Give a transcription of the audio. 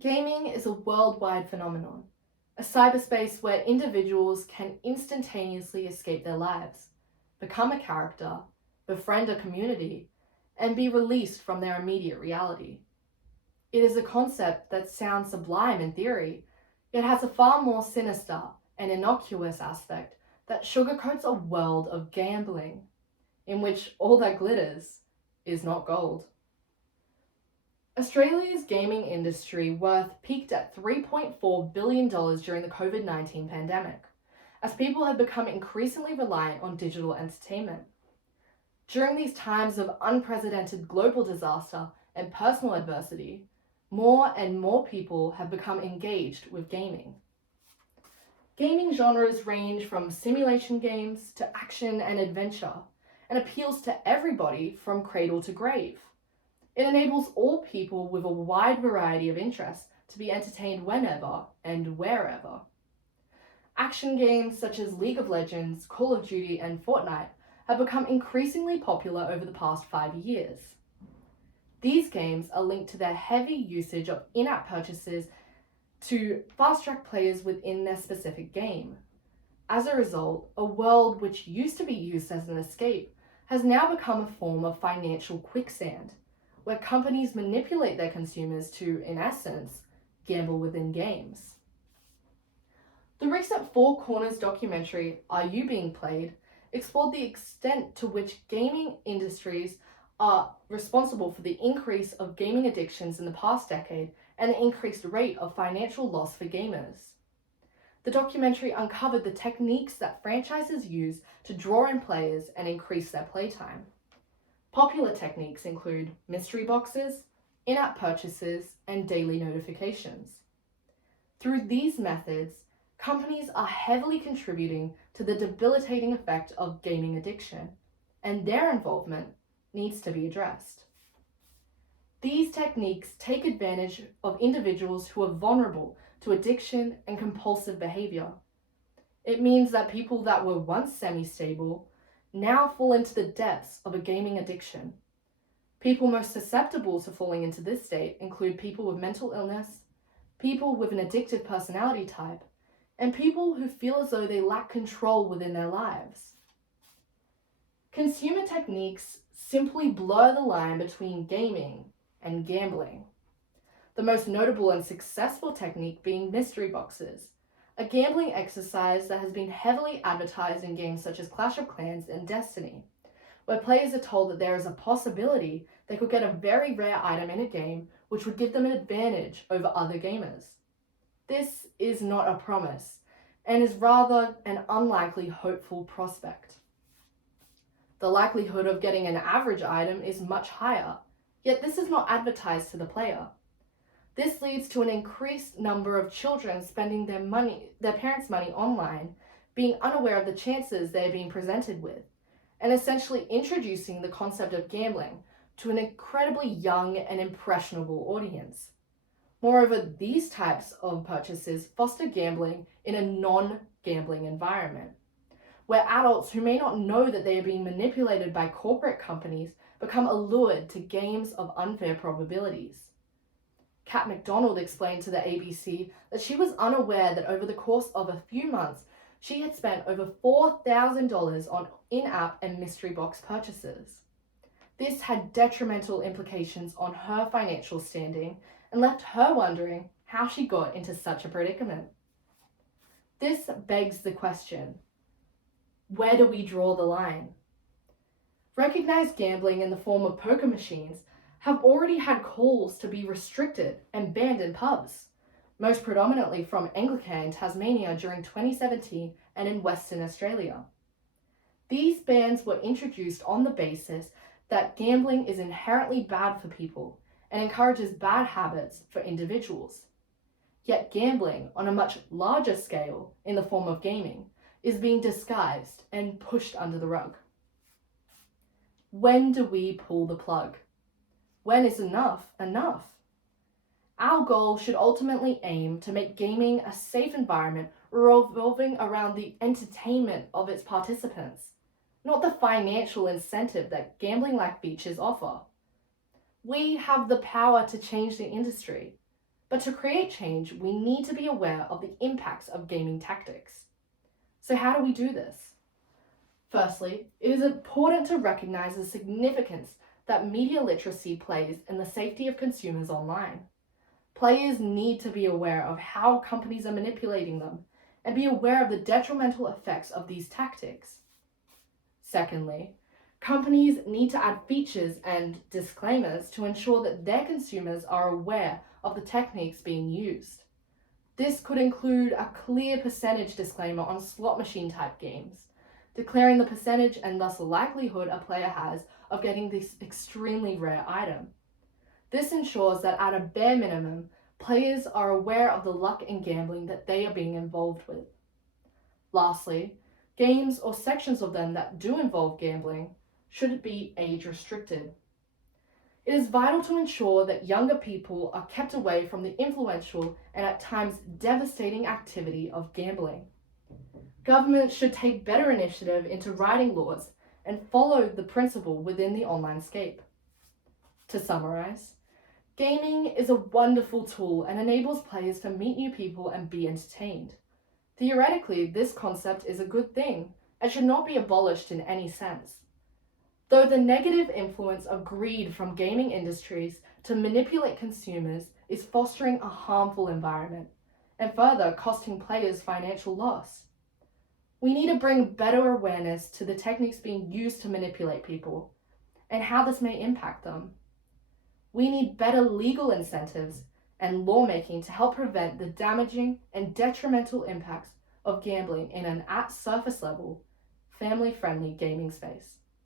Gaming is a worldwide phenomenon, a cyberspace where individuals can instantaneously escape their lives, become a character, befriend a community, and be released from their immediate reality. It is a concept that sounds sublime in theory, yet has a far more sinister and innocuous aspect that sugarcoats a world of gambling, in which all that glitters is not gold. Australia's gaming industry worth peaked at $3.4 billion during the COVID-19 pandemic, as people have become increasingly reliant on digital entertainment. During these times of unprecedented global disaster and personal adversity, more and more people have become engaged with gaming. Gaming genres range from simulation games to action and adventure, and appeals to everybody from cradle to grave. It enables all people with a wide variety of interests to be entertained whenever and wherever. Action games such as League of Legends, Call of Duty, and Fortnite have become increasingly popular over the past 5 years. These games are linked to their heavy usage of in-app purchases to fast-track players within their specific game. As a result, a world which used to be used as an escape has now become a form of financial quicksand, where companies manipulate their consumers to, in essence, gamble within games. The recent Four Corners documentary, Are You Being Played?, explored the extent to which gaming industries are responsible for the increase of gaming addictions in the past decade and the increased rate of financial loss for gamers. The documentary uncovered the techniques that franchises use to draw in players and increase their playtime. Popular techniques include mystery boxes, in-app purchases, and daily notifications. Through these methods, companies are heavily contributing to the debilitating effect of gaming addiction, and their involvement needs to be addressed. These techniques take advantage of individuals who are vulnerable to addiction and compulsive behavior. It means that people that were once semi-stable now fall into the depths of a gaming addiction. People most susceptible to falling into this state include people with mental illness, people with an addictive personality type, and people who feel as though they lack control within their lives. Consumer techniques simply blur the line between gaming and gambling. The most notable and successful technique being mystery boxes, a gambling exercise that has been heavily advertised in games such as Clash of Clans and Destiny, where players are told that there is a possibility they could get a very rare item in a game which would give them an advantage over other gamers. This is not a promise, and is rather an unlikely hopeful prospect. The likelihood of getting an average item is much higher, yet this is not advertised to the player. This leads to an increased number of children spending their parents' money online, being unaware of the chances they are being presented with, and essentially introducing the concept of gambling to an incredibly young and impressionable audience. Moreover, these types of purchases foster gambling in a non-gambling environment, where adults who may not know that they are being manipulated by corporate companies become allured to games of unfair probabilities. Kat McDonald explained to the ABC that she was unaware that over the course of a few months, she had spent over $4,000 on in-app and mystery box purchases. This had detrimental implications on her financial standing and left her wondering how she got into such a predicament. This begs the question, where do we draw the line? Recognized gambling in the form of poker machines have already had calls to be restricted and banned in pubs, most predominantly from Anglicare in Tasmania during 2017 and in Western Australia. These bans were introduced on the basis that gambling is inherently bad for people and encourages bad habits for individuals. Yet gambling on a much larger scale in the form of gaming is being disguised and pushed under the rug. When do we pull the plug? When is enough enough? Our goal should ultimately aim to make gaming a safe environment revolving around the entertainment of its participants, not the financial incentive that gambling-like features offer. We have the power to change the industry, But to create change, we need to be aware of the impacts of gaming tactics. So how do we do this? Firstly, it is important to recognize the significance that media literacy plays in the safety of consumers online. Players need to be aware of how companies are manipulating them and be aware of the detrimental effects of these tactics. Secondly, companies need to add features and disclaimers to ensure that their consumers are aware of the techniques being used. This could include a clear percentage disclaimer on slot machine type games, declaring the percentage and thus the likelihood a player has of getting this extremely rare item. This ensures that at a bare minimum, players are aware of the luck and gambling that they are being involved with. Lastly, games or sections of them that do involve gambling should be age restricted. It is vital to ensure that younger people are kept away from the influential and at times devastating activity of gambling. Governments should take better initiative into writing laws and follow the principle within the online scape. To summarize, gaming is a wonderful tool and enables players to meet new people and be entertained. Theoretically, this concept is a good thing and should not be abolished in any sense. Though the negative influence of greed from gaming industries to manipulate consumers is fostering a harmful environment and further costing players financial loss. We need to bring better awareness to the techniques being used to manipulate people and how this may impact them. We need better legal incentives and lawmaking to help prevent the damaging and detrimental impacts of gambling in an at-surface level, family-friendly gaming space.